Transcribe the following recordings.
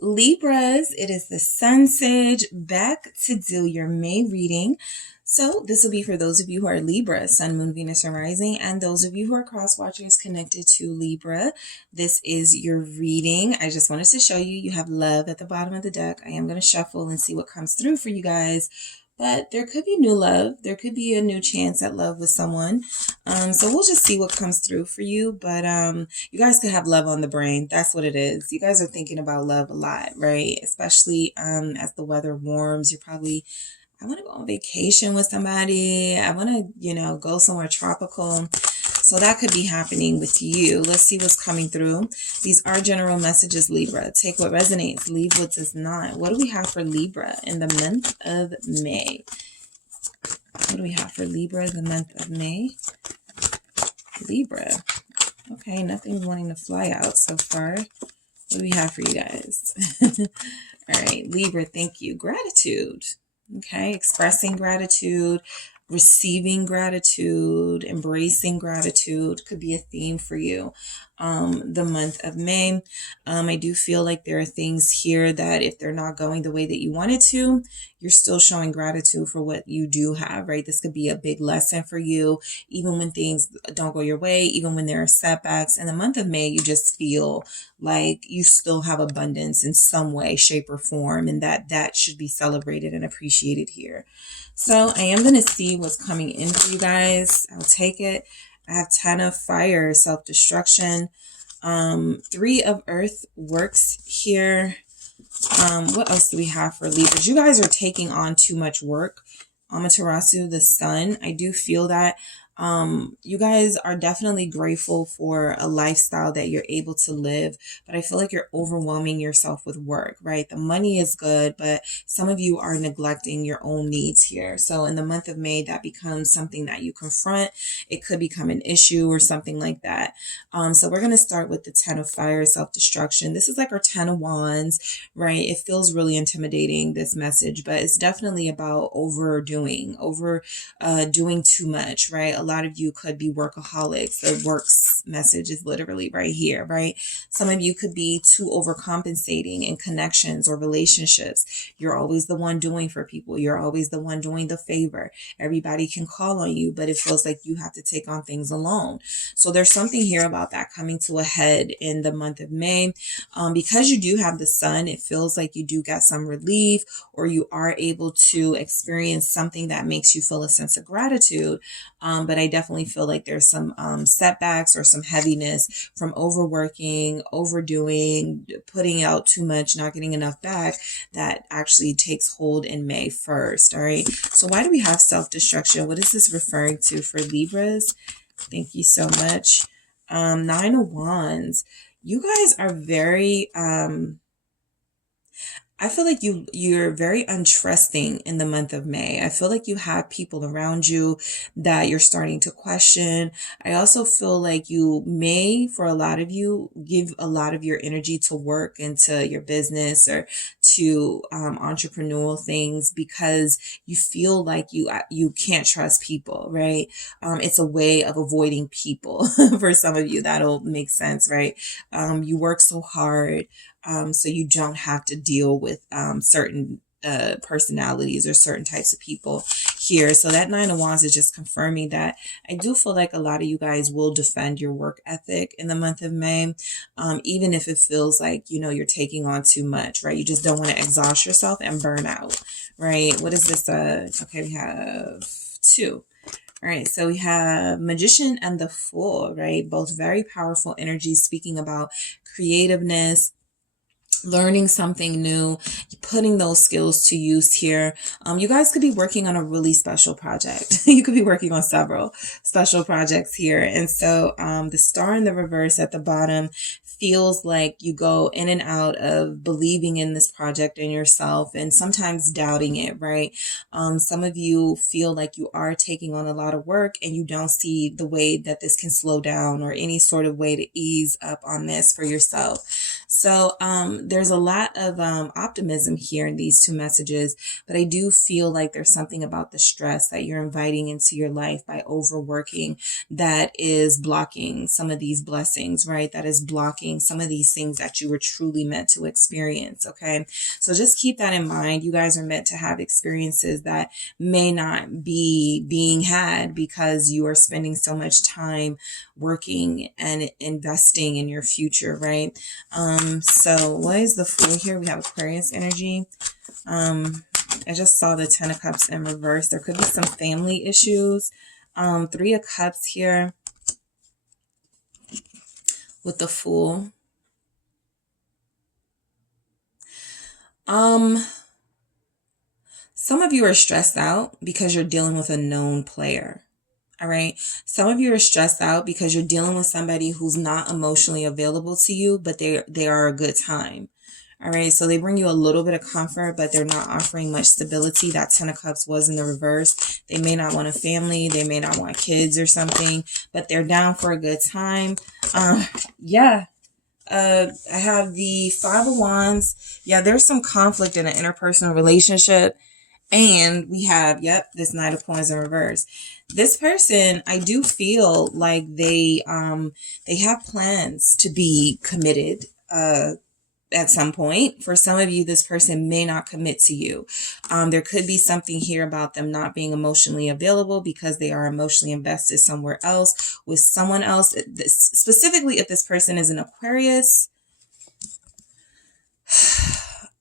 Libras, it is the Sun Sage back to do your May reading. So this will be for those of you who are Libra, Sun, Moon, Venus, and Rising, and those of you who are cross watchers connected to Libra. This is your reading. I just wanted to show you have love at the bottom of the deck. I am going to shuffle and see what comes through for you guys. But there could be new love. There could be a new chance at love with someone. So we'll just see what comes through for you. But you guys could have love on the brain. That's what it is. You guys are thinking about love a lot, right? Especially as the weather warms. You're probably, I want to go on vacation with somebody. I want to, go somewhere tropical. So that could be happening with you. Let's see what's coming through. These are general messages, Libra. Take what resonates, leave what does not. What do we have for Libra in the month of May? What do we have for Libra in the month of May? Libra. Okay, nothing's wanting to fly out so far. What do we have for you guys? All right, Libra, thank you. Gratitude. Okay, expressing gratitude, receiving gratitude, embracing gratitude could be a theme for you the month of May. I do feel like there are things here that if they're not going the way that you wanted to, you're still showing gratitude for what you do have, right? This could be a big lesson for you, even when things don't go your way, even when there are setbacks. In the month of May, you just feel like you still have abundance in some way, shape, or form, and that should be celebrated and appreciated here. So I am going to see what's coming in for you guys. I'll take it. I have 10 of fire, self-destruction. 3 of earth works here. What else do we have for Libras? You guys are taking on too much work. Amaterasu, the sun. I do feel that. You guys are definitely grateful for a lifestyle that you're able to live, but I feel like you're overwhelming yourself with work, right? The money is good, but some of you are neglecting your own needs here. So in the month of May, that becomes something that you confront. It could become an issue or something like that. So we're going to start with the 10 of fire, self-destruction. This is like our 10 of wands, right? It feels really intimidating, this message, but it's definitely about doing too much, right? A lot of you could be workaholics. The works message is literally right here, right? Some of you could be too overcompensating in connections or relationships. You're always the one doing for people. You're always the one doing the favor. Everybody can call on you, but it feels like you have to take on things alone. So there's something here about that coming to a head in the month of May. Because you do have the sun, it feels like you do get some relief, or you are able to experience something that makes you feel a sense of gratitude. But I definitely feel like there's some setbacks or some heaviness from overworking, overdoing, putting out too much, not getting enough back, that actually takes hold in May 1st. All right. So why do we have self-destruction? What is this referring to for Libras? Thank you so much. 9 of Wands. You guys are very... I feel like you're very untrusting in the month of May. I feel like you have people around you that you're starting to question. I also feel like you may, for a lot of you, give a lot of your energy to work and to your business or to entrepreneurial things because you feel like you can't trust people, right? It's a way of avoiding people. For some of you, that'll make sense, right? You work so hard. So you don't have to deal with certain personalities or certain types of people here. So that 9 of Wands is just confirming that. I do feel like a lot of you guys will defend your work ethic in the month of May, even if it feels like, you're taking on too much, right? You just don't want to exhaust yourself and burn out, right? What is this? Okay, we have 2. All right, so we have Magician and the Fool, right? Both very powerful energies speaking about creativeness, learning something new, putting those skills to use here. You guys could be working on a really special project. You could be working on several special projects here. And so the star in the reverse at the bottom feels like you go in and out of believing in this project and yourself and sometimes doubting it, right? Some of you feel like you are taking on a lot of work and you don't see the way that this can slow down or any sort of way to ease up on this for yourself. So there's a lot of optimism here in these two messages, but I do feel like there's something about the stress that you're inviting into your life by overworking that is blocking some of these blessings, right? That is blocking some of these things that you were truly meant to experience, okay? So just keep that in mind. You guys are meant to have experiences that may not be being had because you are spending so much time working and investing in your future, right? So what is the Fool here? We have Aquarius energy. I just saw the Ten of Cups in reverse. There could be some family issues. Three of Cups here with the Fool. Some of you are stressed out because you're dealing with a known player. All right. Some of you are stressed out because you're dealing with somebody who's not emotionally available to you, but they are a good time. All right. So they bring you a little bit of comfort, but they're not offering much stability. That Ten of Cups was in the reverse. They may not want a family. They may not want kids or something, but they're down for a good time. Yeah. I have the Five of Wands. Yeah, there's some conflict in an interpersonal relationship. And we have, yep, this Knight of Coins in reverse. This person, I do feel like they have plans to be committed at some point. For some of you, this person may not commit to you. There could be something here about them not being emotionally available because they are emotionally invested somewhere else with someone else. Specifically, if this person is an Aquarius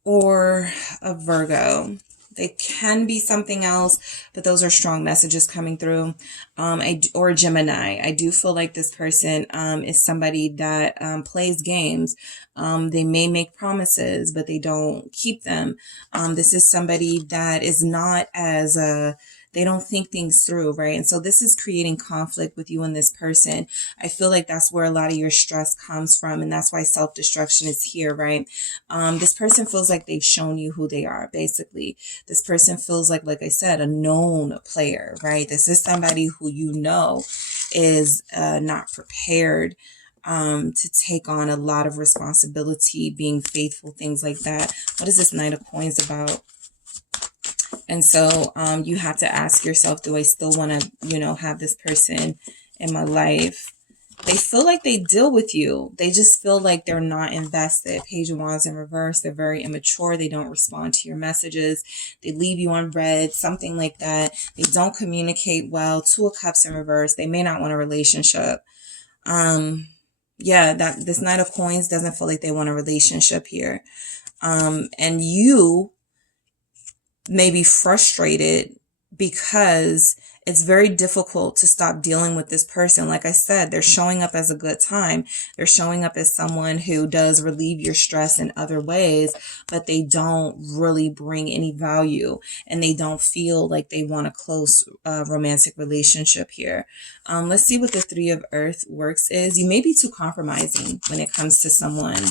or a Virgo. They can be something else, but those are strong messages coming through. Or Gemini. I do feel like this person is somebody that plays games. They may make promises, but they don't keep them. This is somebody that is not as they don't think things through, right? And so this is creating conflict with you and this person. I feel like that's where a lot of your stress comes from, and that's why self-destruction is here, right? This person feels like they've shown you who they are, basically. This person feels like I said, a known player, right? This is somebody who you know is not prepared to take on a lot of responsibility, being faithful, things like that. What is this Knight of Coins about? And so you have to ask yourself, do I still want to, have this person in my life? They feel like they deal with you. They just feel like they're not invested. Page of Wands in reverse. They're very immature. They don't respond to your messages. They leave you unread, something like that. They don't communicate well. Two of Cups in reverse. They may not want a relationship. Yeah, this Knight of Coins doesn't feel like they want a relationship here. And you may be frustrated because it's very difficult to stop dealing with this person. Like I said, they're showing up as a good time. They're showing up as someone who does relieve your stress in other ways, but they don't really bring any value, and they don't feel like they want a close romantic relationship here. Let's see what the Three of Earth works is. You may be too compromising when it comes to someone.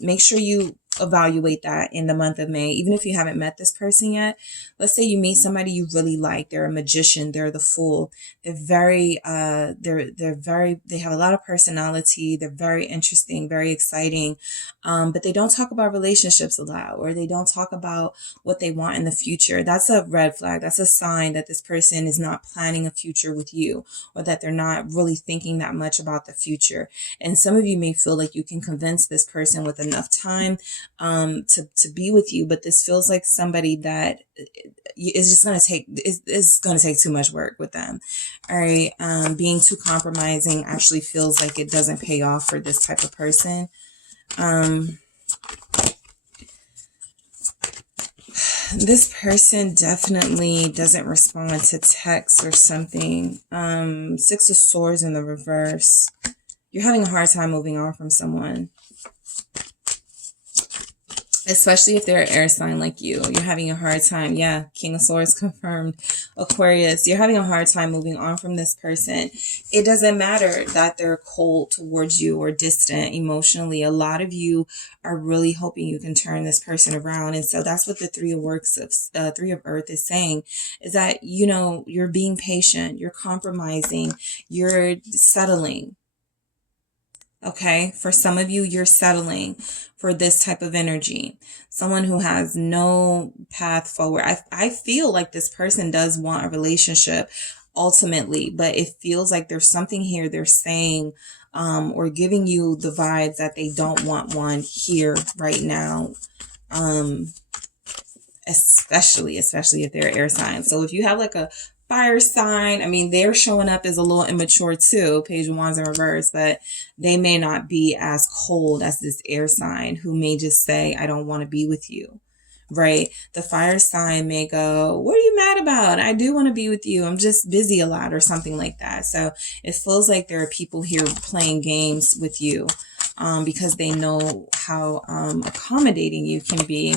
Make sure you evaluate that in the month of May, even if you haven't met this person yet. Let's say you meet somebody you really like. They're a magician. They're the Fool. They're very, they have a lot of personality. They're very interesting, very exciting. But they don't talk about relationships a lot, or they don't talk about what they want in the future. That's a red flag. That's a sign that this person is not planning a future with you, or that they're not really thinking that much about the future. And some of you may feel like you can convince this person with enough time to be with you, but this feels like somebody that is just going to take, it's going to take too much work with them. All right. Being too compromising actually feels like it doesn't pay off for this type of person. This person definitely doesn't respond to texts or something. Six of Swords in the reverse. You're having a hard time moving on from someone. Especially if they're an air sign like you. You're having a hard time. Yeah, King of Swords confirmed. Aquarius, you're having a hard time moving on from this person. It doesn't matter that they're cold towards you or distant emotionally. A lot of you are really hoping you can turn this person around. And so that's what the Three of Earth is saying, is that, you're being patient, you're compromising, you're settling. Okay, for some of you, you're settling for this type of energy. Someone who has no path forward. I feel like this person does want a relationship ultimately, but it feels like there's something here they're saying or giving you the vibes that they don't want one here right now. Especially if they're air signs. So if you have like a fire sign, I mean, they're showing up as a little immature too, Page of Wands in reverse, but they may not be as cold as this air sign who may just say, I don't want to be with you, right? The fire sign may go, what are you mad about? I do want to be with you. I'm just busy a lot or something like that. So it feels like there are people here playing games with you because they know how accommodating you can be.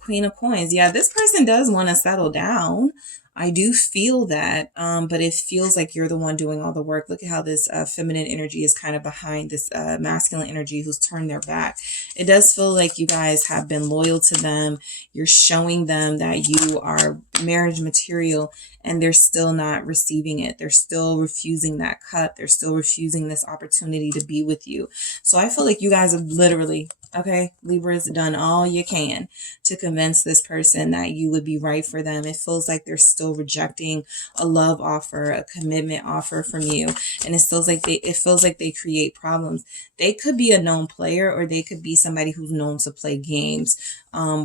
Queen of Coins. Yeah, this person does want to settle down. I do feel that, but it feels like you're the one doing all the work. Look at how this feminine energy is kind of behind this masculine energy who's turned their back. It does feel like you guys have been loyal to them. You're showing them that you are marriage material, and they're still not receiving it. They're still refusing that cut. They're still refusing this opportunity to be with you. So I feel like you guys have literally, okay, Libras, done all you can to convince this person that you would be right for them. It feels like they're still rejecting a love offer, a commitment offer from you. And it feels like they create problems. They could be a known player, or they could be somebody who's known to play games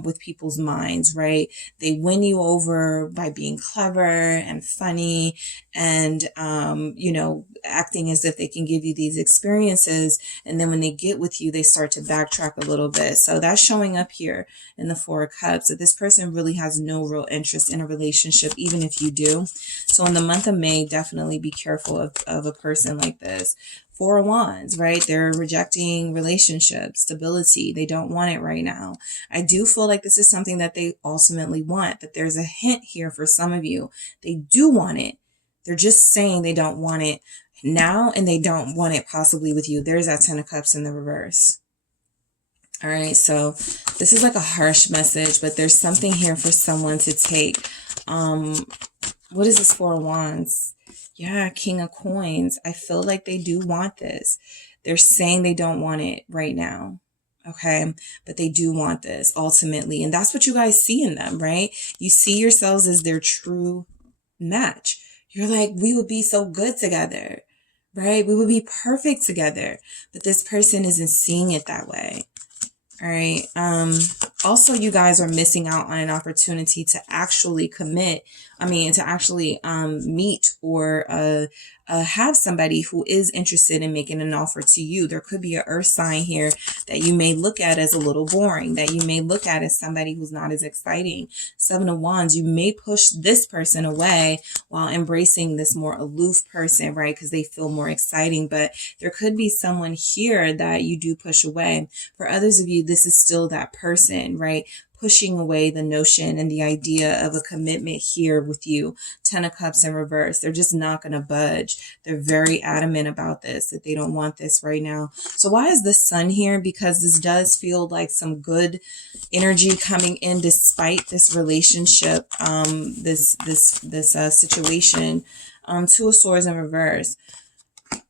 with people's minds, right? They win you over by being clever and funny and, acting as if they can give you these experiences. And then when they get with you, they start to backtrack a little bit. So that's showing up here in the Four of Cups, that this person really has no real interest in a relationship, even if you do. So in the month of May, definitely be careful of a person like this. Four of Wands, right? They're rejecting relationships, stability. They don't want it right now. I do feel like this is something that they ultimately want, but there's a hint here for some of you. They do want it. They're just saying they don't want it now, and they don't want it possibly with you. There's that Ten of Cups in the reverse. All right, so this is like a harsh message, but there's something here for someone to take. What is this Four of Wands? Yeah, King of Coins. I feel like they do want this. They're saying they don't want it right now. Okay, but they do want this ultimately. And that's what you guys see in them, right? You see yourselves as their true match. You're like, we would be so good together, right? We would be perfect together. But this person isn't seeing it that way. All right. Also, you guys are missing out on an opportunity to actually commit. To actually meet or have somebody who is interested in making an offer to you. There could be an earth sign here that you may look at as a little boring, that you may look at as somebody who's not as exciting. Seven of Wands, you may push this person away while embracing this more aloof person, right? Because they feel more exciting. But there could be someone here that you do push away. For others of you, this is still that person, right? Pushing away the notion and the idea of a commitment here with you. Ten of Cups in reverse. They're just not going to budge. They're very adamant about this, that they don't want this right now. So why is the Sun here? Because this does feel like some good energy coming in despite this relationship, this situation. Two of Swords in reverse.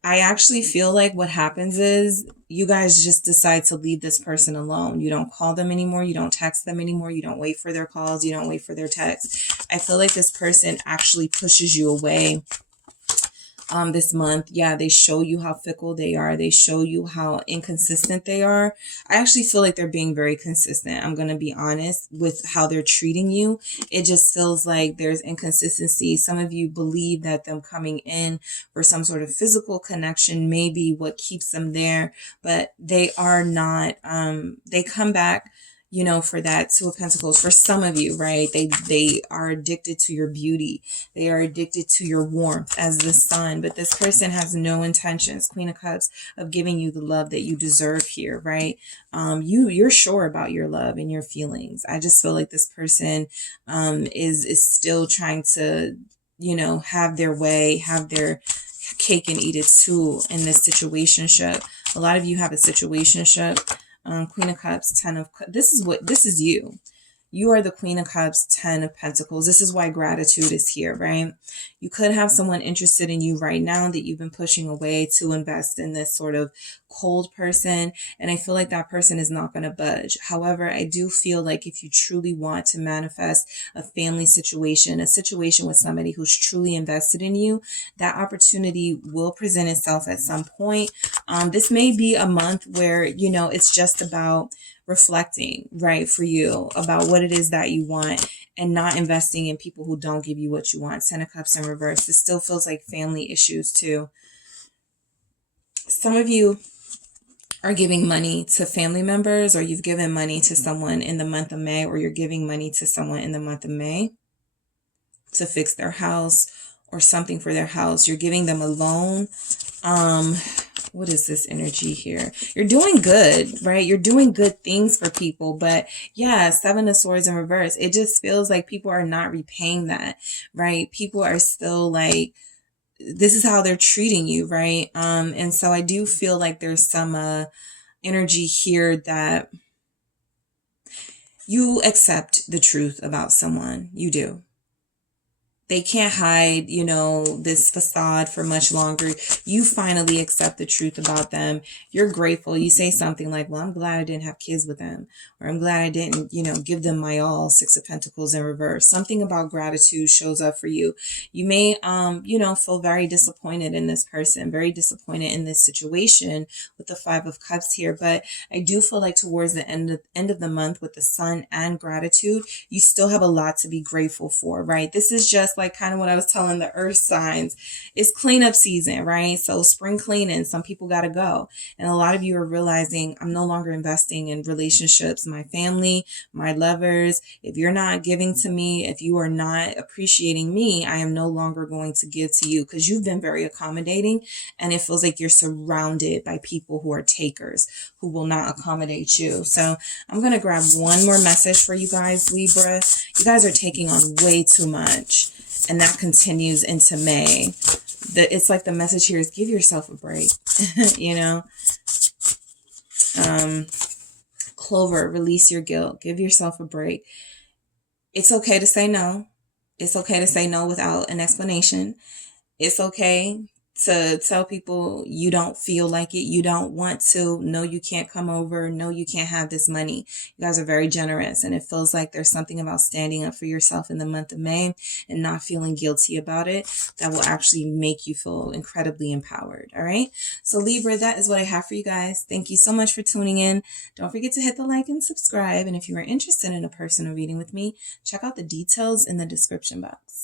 I actually feel like what happens is you guys just decide to leave this person alone. You don't call them anymore. You don't text them anymore. You don't wait for their calls. You don't wait for their texts. I feel like this person actually pushes you away this month. Yeah, they show you how fickle they are. They show you how inconsistent they are. I actually feel like they're being very consistent. I'm going to be honest with how they're treating you. It just feels like there's inconsistency. Some of you believe that them coming in for some sort of physical connection may be what keeps them there, but they are not. They come back, for that Two of Pentacles. For some of you, right? They are addicted to your beauty. They are addicted to your warmth as the sun. But this person has no intentions, Queen of Cups, of giving you the love that you deserve here, right? You're sure about your love and your feelings. I just feel like this person is still trying to, have their way, have their cake and eat it too in this situationship. A lot of you have a situationship. Queen of Cups, Ten of Cups. This is you. You are the Queen of Cups, 10 of Pentacles. This is why gratitude is here, right? You could have someone interested in you right now that you've been pushing away to invest in this sort of cold person. And I feel like that person is not going to budge. However, I do feel like if you truly want to manifest a family situation, a situation with somebody who's truly invested in you, that opportunity will present itself at some point. This may be a month where, you know, it's just about reflecting, right, for you about what it is that you want and not investing in people who don't give you what you want. 10 of Cups in reverse. This still feels like family issues too. Some of you are giving money to family members, or you've given money to someone in the month of May, or you're giving money to someone in the month of May to fix their house or something for their house. You're giving them a loan. What is this energy here? You're doing good, right? You're doing good things for people. But yeah, 7 of Swords in reverse. It just feels like people are not repaying that, right? People are still like, this is how they're treating you, right? And so I do feel like there's some energy here that you accept the truth about someone. You do. They can't hide, you know, this facade for much longer. You finally accept the truth about them. You're grateful. You say something like, well, I'm glad I didn't have kids with them. Or I'm glad I didn't, you know, give them my all. 6 of Pentacles in reverse. Something about gratitude shows up for you. You may, you know, feel very disappointed in this person, very disappointed in this situation with the 5 of Cups here. But I do feel like towards the end of the month with the Sun and gratitude, you still have a lot to be grateful for, right? This is just like kind of what I was telling the earth signs. It's cleanup season, right? So spring cleaning, some people got to go. And a lot of you are realizing, I'm no longer investing in relationships, my family, my lovers. If you're not giving to me, if you are not appreciating me, I am no longer going to give to you, because you've been very accommodating. And it feels like you're surrounded by people who are takers, who will not accommodate you. So I'm going to grab one more message for you guys, Libra. You guys are taking on way too much. And that continues into May. It's like the message here is give yourself a break, you know. Clover, release your guilt. Give yourself a break. It's okay to say no. It's okay to say no without an explanation. It's okay to tell people you don't feel like it, you don't want to, no, you can't come over, no, you can't have this money. You guys are very generous, and it feels like there's something about standing up for yourself in the month of May and not feeling guilty about it that will actually make you feel incredibly empowered. All right. So Libra, that is what I have for you guys. Thank you so much for tuning in. Don't forget to hit the like and subscribe. And if you are interested in a personal reading with me, check out the details in the description box.